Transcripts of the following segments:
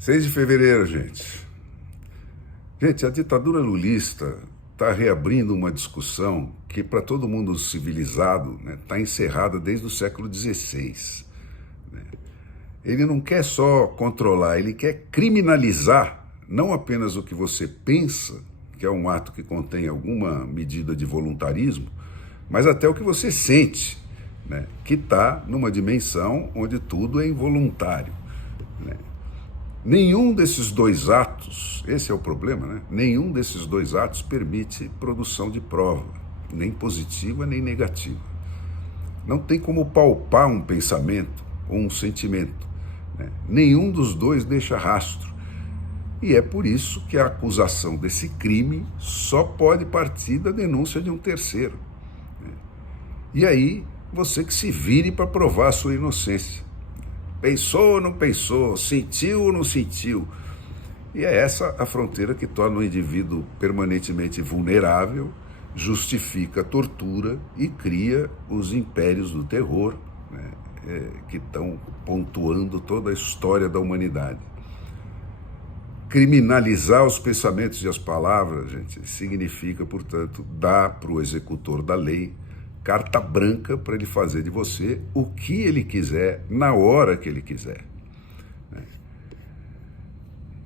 6 de fevereiro, gente. Gente, a ditadura lulista está reabrindo uma discussão que, para todo mundo civilizado, está encerrada desde o século XVI. Ele não quer só controlar, ele quer criminalizar não apenas o que você pensa, que é um ato que contém alguma medida de voluntarismo, mas até o que você sente, que está numa dimensão onde tudo é involuntário. Nenhum desses dois atos, esse é o problema, nenhum desses dois atos permite produção de prova, nem positiva nem negativa. Não tem como palpar um pensamento ou um sentimento. Nenhum dos dois deixa rastro. E é por isso que a acusação desse crime só pode partir da denúncia de um terceiro. E aí, você que se vire para provar a sua inocência. Pensou ou não pensou? Sentiu ou não sentiu? E é essa a fronteira que torna o indivíduo permanentemente vulnerável, justifica a tortura e cria os impérios do terror, que estão pontuando toda a história da humanidade. Criminalizar os pensamentos e as palavras, gente, significa, portanto, dar para o executor da lei carta branca para ele fazer de você o que ele quiser, na hora que ele quiser.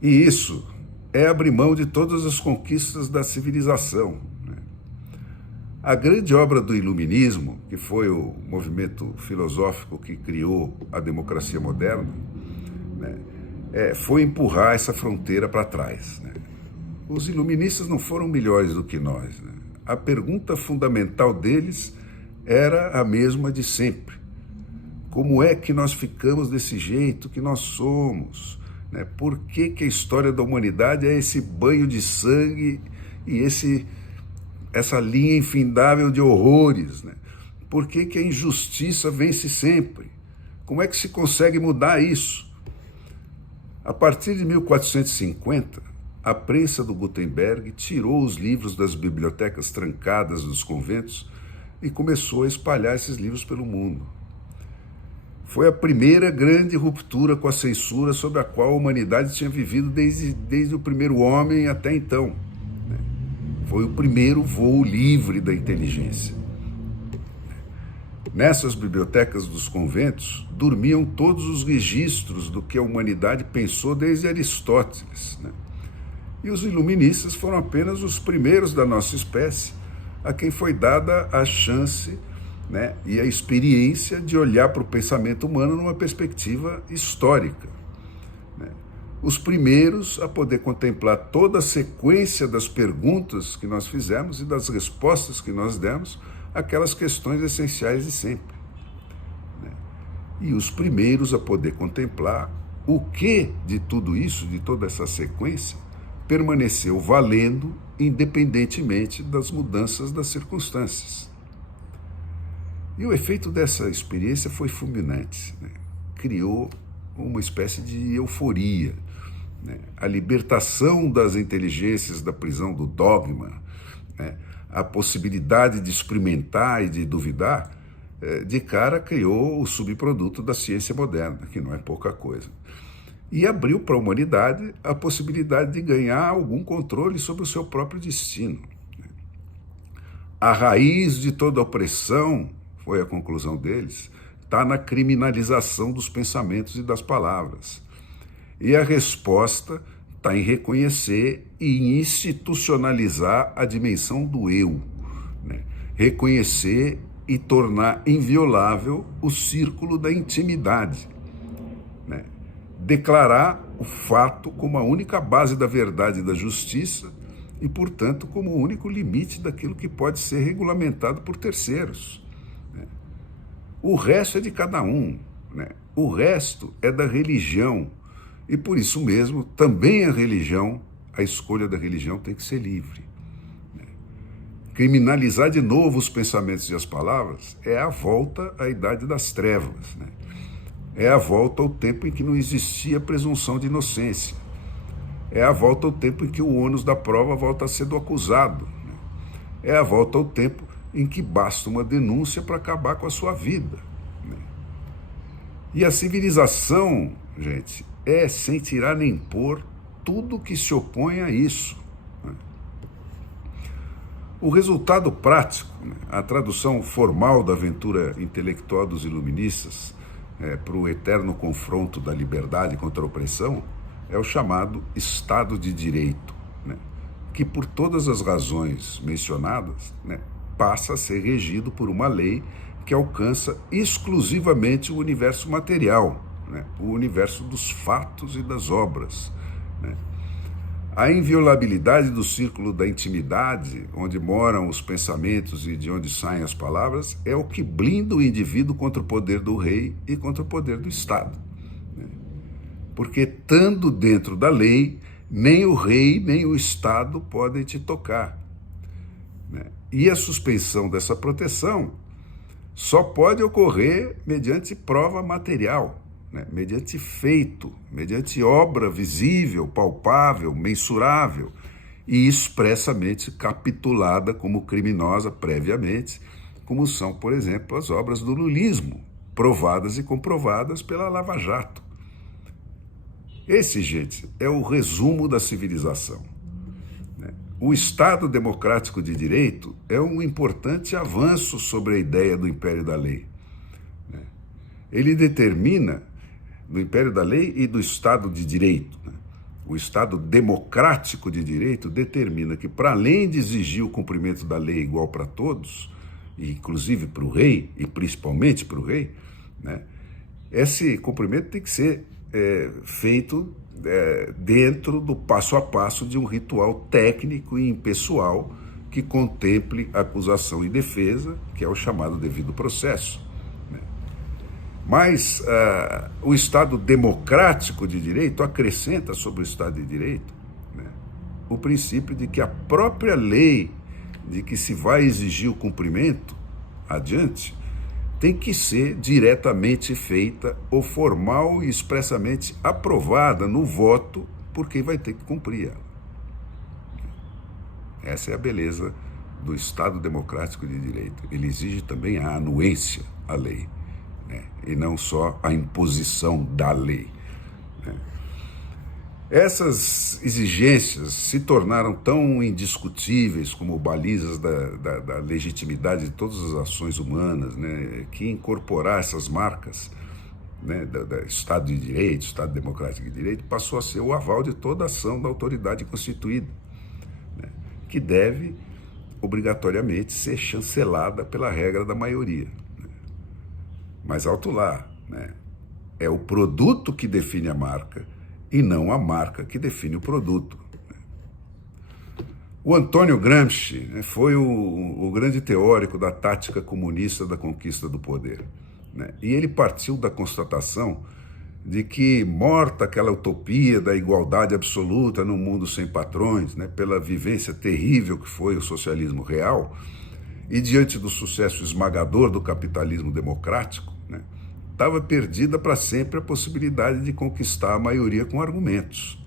E isso é abrir mão de todas as conquistas da civilização. A grande obra do Iluminismo, que foi o movimento filosófico que criou a democracia moderna, foi empurrar essa fronteira para trás. Os iluministas não foram melhores do que nós. A pergunta fundamental deles era a mesma de sempre. Como é que nós ficamos desse jeito que nós somos? Por que a história da humanidade é esse banho de sangue e essa linha infindável de horrores? Por que a injustiça vence sempre? Como é que se consegue mudar isso? A partir de 1450, a prensa do Gutenberg tirou os livros das bibliotecas trancadas dos conventos e começou a espalhar esses livros pelo mundo. Foi a primeira grande ruptura com a censura sobre a qual a humanidade tinha vivido desde o primeiro homem até então. Foi o primeiro voo livre da inteligência. Nessas bibliotecas dos conventos dormiam todos os registros do que a humanidade pensou desde Aristóteles. E os iluministas foram apenas os primeiros da nossa espécie a quem foi dada a chance e a experiência de olhar para o pensamento humano numa perspectiva histórica. Os primeiros a poder contemplar toda a sequência das perguntas que nós fizemos e das respostas que nós demos àquelas questões essenciais de sempre. E os primeiros a poder contemplar o que de tudo isso, de toda essa sequência, permaneceu valendo independentemente das mudanças das circunstâncias. E o efeito dessa experiência foi fulminante. Criou uma espécie de euforia. A libertação das inteligências da prisão do dogma, a possibilidade de experimentar e de duvidar, de cara criou o subproduto da ciência moderna, que não é pouca coisa. E abriu para a humanidade a possibilidade de ganhar algum controle sobre o seu próprio destino. A raiz de toda opressão, foi a conclusão deles, está na criminalização dos pensamentos e das palavras. E a resposta está em reconhecer e em institucionalizar a dimensão do eu. Reconhecer e tornar inviolável o círculo da intimidade. Declarar o fato como a única base da verdade e da justiça e, portanto, como o único limite daquilo que pode ser regulamentado por terceiros. O resto é de cada um. O resto é da religião. E, por isso mesmo, também a escolha da religião tem que ser livre. Criminalizar de novo os pensamentos e as palavras é a volta à idade das trevas. É a volta ao tempo em que não existia presunção de inocência. É a volta ao tempo em que o ônus da prova volta a ser do acusado. É a volta ao tempo em que basta uma denúncia para acabar com a sua vida. E a civilização, gente, é, sem tirar nem pôr, tudo que se opõe a isso. O resultado prático, a tradução formal da aventura intelectual dos iluministas para o eterno confronto da liberdade contra a opressão, é o chamado Estado de Direito, que por todas as razões mencionadas, passa a ser regido por uma lei que alcança exclusivamente o universo material, o universo dos fatos e das obras. A inviolabilidade do círculo da intimidade, onde moram os pensamentos e de onde saem as palavras, é o que blinda o indivíduo contra o poder do rei e contra o poder do Estado. Porque, estando dentro da lei, nem o rei nem o Estado podem te tocar. E a suspensão dessa proteção só pode ocorrer mediante prova material, mediante feito, mediante obra visível, palpável, mensurável e expressamente capitulada como criminosa previamente, como são, por exemplo, as obras do lulismo, provadas e comprovadas pela Lava Jato. Esse, gente, é o resumo da civilização. O Estado democrático de direito é um importante avanço sobre a ideia do império da lei. Ele determina, do império da lei e do Estado de direito, o Estado democrático de direito determina que, para além de exigir o cumprimento da lei igual para todos, inclusive para o rei, e principalmente para o rei, esse cumprimento tem que ser feito dentro do passo a passo de um ritual técnico e impessoal que contemple acusação e defesa, que é o chamado devido processo. Mas o Estado democrático de direito acrescenta sobre o Estado de direito o princípio de que a própria lei de que se vai exigir o cumprimento adiante tem que ser diretamente feita ou formal e expressamente aprovada no voto por quem vai ter que cumprir ela. Essa é a beleza do Estado democrático de direito. Ele exige também a anuência à lei, e não só a imposição da lei. Essas exigências se tornaram tão indiscutíveis como balizas da legitimidade de todas as ações humanas, que incorporar essas marcas do Estado de Direito, Estado Democrático de Direito, passou a ser o aval de toda ação da autoridade constituída, que deve, obrigatoriamente, ser chancelada pela regra da maioria. Mas alto lá, é o produto que define a marca e não a marca que define o produto. O Antônio Gramsci foi o grande teórico da tática comunista da conquista do poder. E ele partiu da constatação de que, morta aquela utopia da igualdade absoluta num mundo sem patrões, pela vivência terrível que foi o socialismo real, e diante do sucesso esmagador do capitalismo democrático, estava perdida para sempre a possibilidade de conquistar a maioria com argumentos,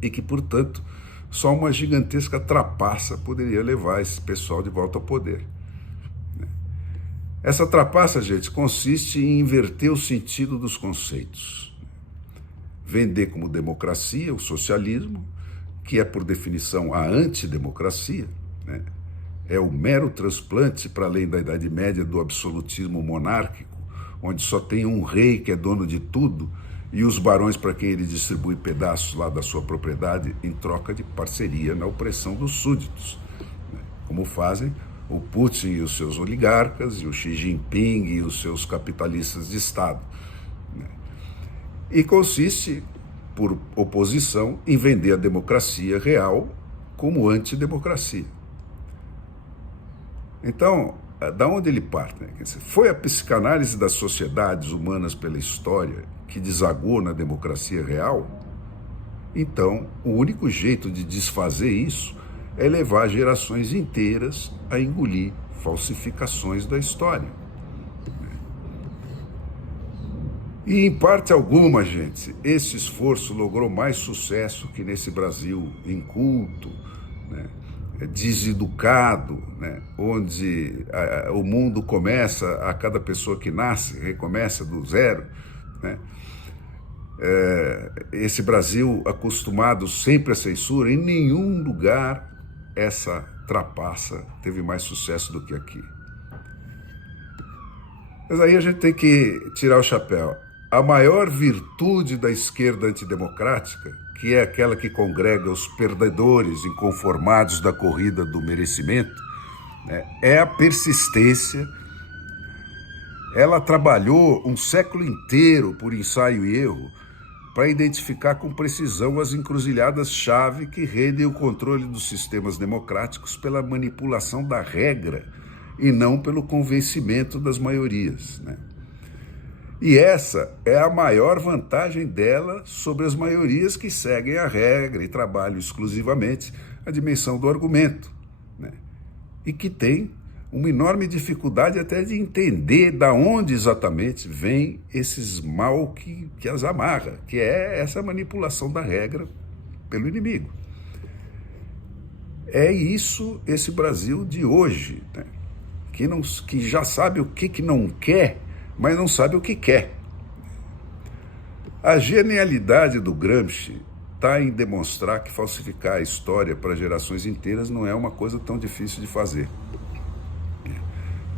e que, portanto, só uma gigantesca trapaça poderia levar esse pessoal de volta ao poder. Essa trapaça, gente, consiste em inverter o sentido dos conceitos. Vender como democracia o socialismo, que é, por definição, a antidemocracia, é o mero transplante para além da Idade Média do absolutismo monárquico, onde só tem um rei que é dono de tudo e os barões para quem ele distribui pedaços lá da sua propriedade em troca de parceria na opressão dos súditos, como fazem o Putin e os seus oligarcas, e o Xi Jinping e os seus capitalistas de Estado. E consiste, por oposição, em vender a democracia real como antidemocracia. Então, da onde ele parte? Quer dizer, foi a psicanálise das sociedades humanas pela história que desagou na democracia real? Então, o único jeito de desfazer isso é levar gerações inteiras a engolir falsificações da história. E, em parte alguma, gente, esse esforço logrou mais sucesso que nesse Brasil inculto, deseducado, onde o mundo começa, a cada pessoa que nasce, recomeça do zero, esse Brasil acostumado sempre à censura, em nenhum lugar essa trapaça teve mais sucesso do que aqui. Mas aí a gente tem que tirar o chapéu. A maior virtude da esquerda antidemocrática, que é aquela que congrega os perdedores inconformados da corrida do merecimento, né, é a persistência. Ela trabalhou um século inteiro por ensaio e erro para identificar com precisão as encruzilhadas-chave que rendem o controle dos sistemas democráticos pela manipulação da regra e não pelo convencimento das maiorias, né? E essa é a maior vantagem dela sobre as maiorias que seguem a regra e trabalham exclusivamente a dimensão do argumento, né? E que tem uma enorme dificuldade até de entender da onde exatamente vem esses mal que as amarra, que é essa manipulação da regra pelo inimigo. É isso, esse Brasil de hoje, né? Que já sabe o que não quer, mas não sabe o que quer. A genialidade do Gramsci está em demonstrar que falsificar a história para gerações inteiras não é uma coisa tão difícil de fazer.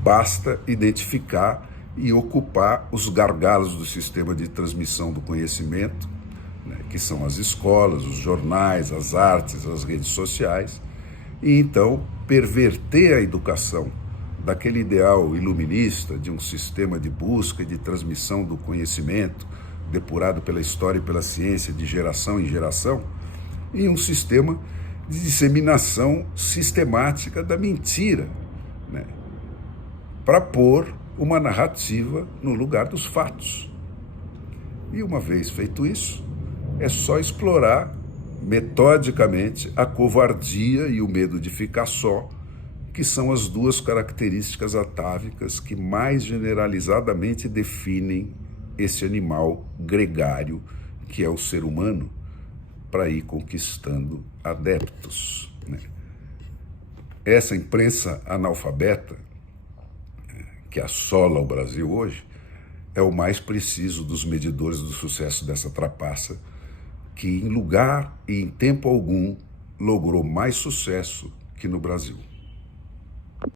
Basta identificar e ocupar os gargalos do sistema de transmissão do conhecimento, né, que são as escolas, os jornais, as artes, as redes sociais, e então perverter a educação daquele ideal iluminista de um sistema de busca e de transmissão do conhecimento, depurado pela história e pela ciência de geração em geração, em um sistema de disseminação sistemática da mentira, né, para pôr uma narrativa no lugar dos fatos. E uma vez feito isso, é só explorar metodicamente a covardia e o medo de ficar só, que são as duas características atávicas que mais generalizadamente definem esse animal gregário que é o ser humano, para ir conquistando adeptos, né? Essa imprensa analfabeta que assola o Brasil hoje é o mais preciso dos medidores do sucesso dessa trapaça, que em lugar e em tempo algum logrou mais sucesso que no Brasil.